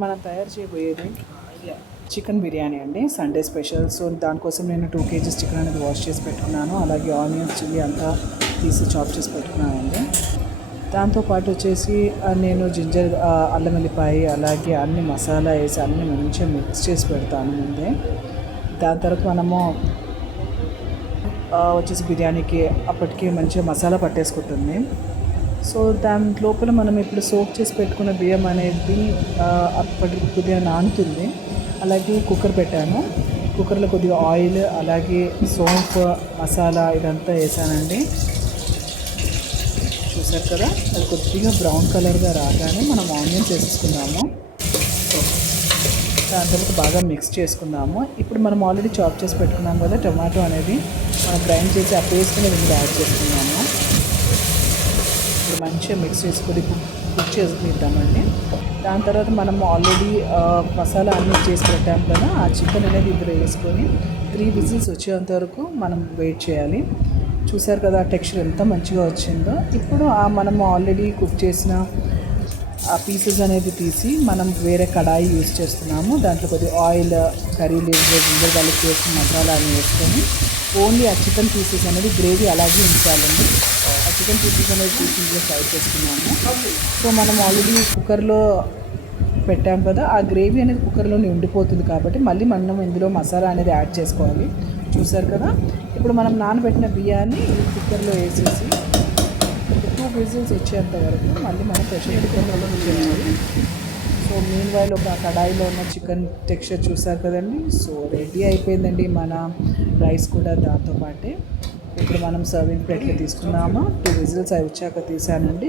మనం తయారు చేయబోయేది చికెన్ బిర్యానీ అండి, సండే స్పెషల్. సో దానికోసం నేను 2 kgs చికెన్ అనేది వాష్ చేసి పెట్టుకున్నాను. అలాగే ఆనియన్స్, చిల్లీ అంతా తీసి చాప్ చేసి పెట్టుకున్నానండి. దాంతోపాటు వచ్చేసి నేను జింజర్, అల్లం వెల్లిపాయ, అలాగే అన్ని మసాలా వేసి అన్ని మంచిగా మిక్స్ చేసి పెడతాను ముందే. దాని తర్వాత మనము వచ్చేసి బిర్యానీకి అప్పటికి మంచిగా మసాలా పట్టేసుకుంటుంది. సో దాని లోపల మనం ఇప్పుడు సోక్ చేసి పెట్టుకున్న బియ్యం అనేది అప్పటికి కొద్దిగా నానుతుంది. అలాగే కుక్కర్ పెట్టాను. కుక్కర్లో కొద్దిగా ఆయిల్, అలాగే సోంపు, మసాలా ఇదంతా వేసానండి. చూసారు కదా, అది కొద్దిగా బ్రౌన్ కలర్గా రాగానే మనం ఆనియన్స్ వేసేసుకుందాము. దాని తర్వాత బాగా మిక్స్ చేసుకుందాము. ఇప్పుడు మనం ఆల్రెడీ చాప్ చేసి పెట్టుకున్నాం కదా టొమాటో అనేది, మనం గ్రైండ్ చేసి ఆ పేస్ట్ అనేది ఇందులో యాడ్ చేసుకున్నాము. ఇప్పుడు మంచిగా మిక్స్ చేసుకొని కుక్ చేసుకుంటామండి. దాని తర్వాత మనం ఆల్రెడీ మసాలా అన్నీ చేసి పెట్టాం కదా, ఆ చికెన్ అనేది ఇందులో వేసుకొని 3 విజిల్స్ వచ్చేంత వరకు మనం వెయిట్ చేయాలి. చూసారు కదా టెక్స్చర్ ఎంత మంచిగా వచ్చిందో. ఇప్పుడు మనం ఆల్రెడీ కుక్ చేసిన ఆ పీసెస్ అనేది తీసి మనం వేరే కడాయి యూజ్ చేస్తున్నాము. దాంట్లో కొద్దిగా oil, curry leaves, ginger garlic paste, masala అని వేసుకొని ఓన్లీ ఆ చికెన్ పీసెస్ అనేది గ్రేవీ అలాగే ఉంచాలండి. ఆ చికెన్ పీసెస్ అనేది తీసి ఇందులో ఫ్రై చేసుకున్నాము. సో మనం ఆల్రెడీ కుక్కర్లో పెట్టాం కదా, ఆ గ్రేవీ అనేది కుక్కర్లోనే ఉండిపోతుంది కాబట్టి మళ్ళీ మనం ఇందులో మసాలా అనేది యాడ్ చేసుకోవాలి. చూసారు కదా, ఇప్పుడు మనం నానబెట్టిన బియ్యాన్ని కుక్కర్లో వేసేసి 2 విజిల్స్ వచ్చేంత వరకు మళ్ళీ మనం ప్రెషర్ కుక్కర్లో చేయాలి. సో మీన్ వైల్ ఒక కడాయిలో ఉన్న చికెన్ టెక్స్చర్ చూసారు కదండి. సో రెడీ అయిపోయిందండి మన రైస్ కూడా దాంతోపాటే. ఇప్పుడు మనం సర్వింగ్ ప్లేట్లో తీసుకున్నాము. 2 విజిల్స్ అవి వచ్చాక తీసానండి.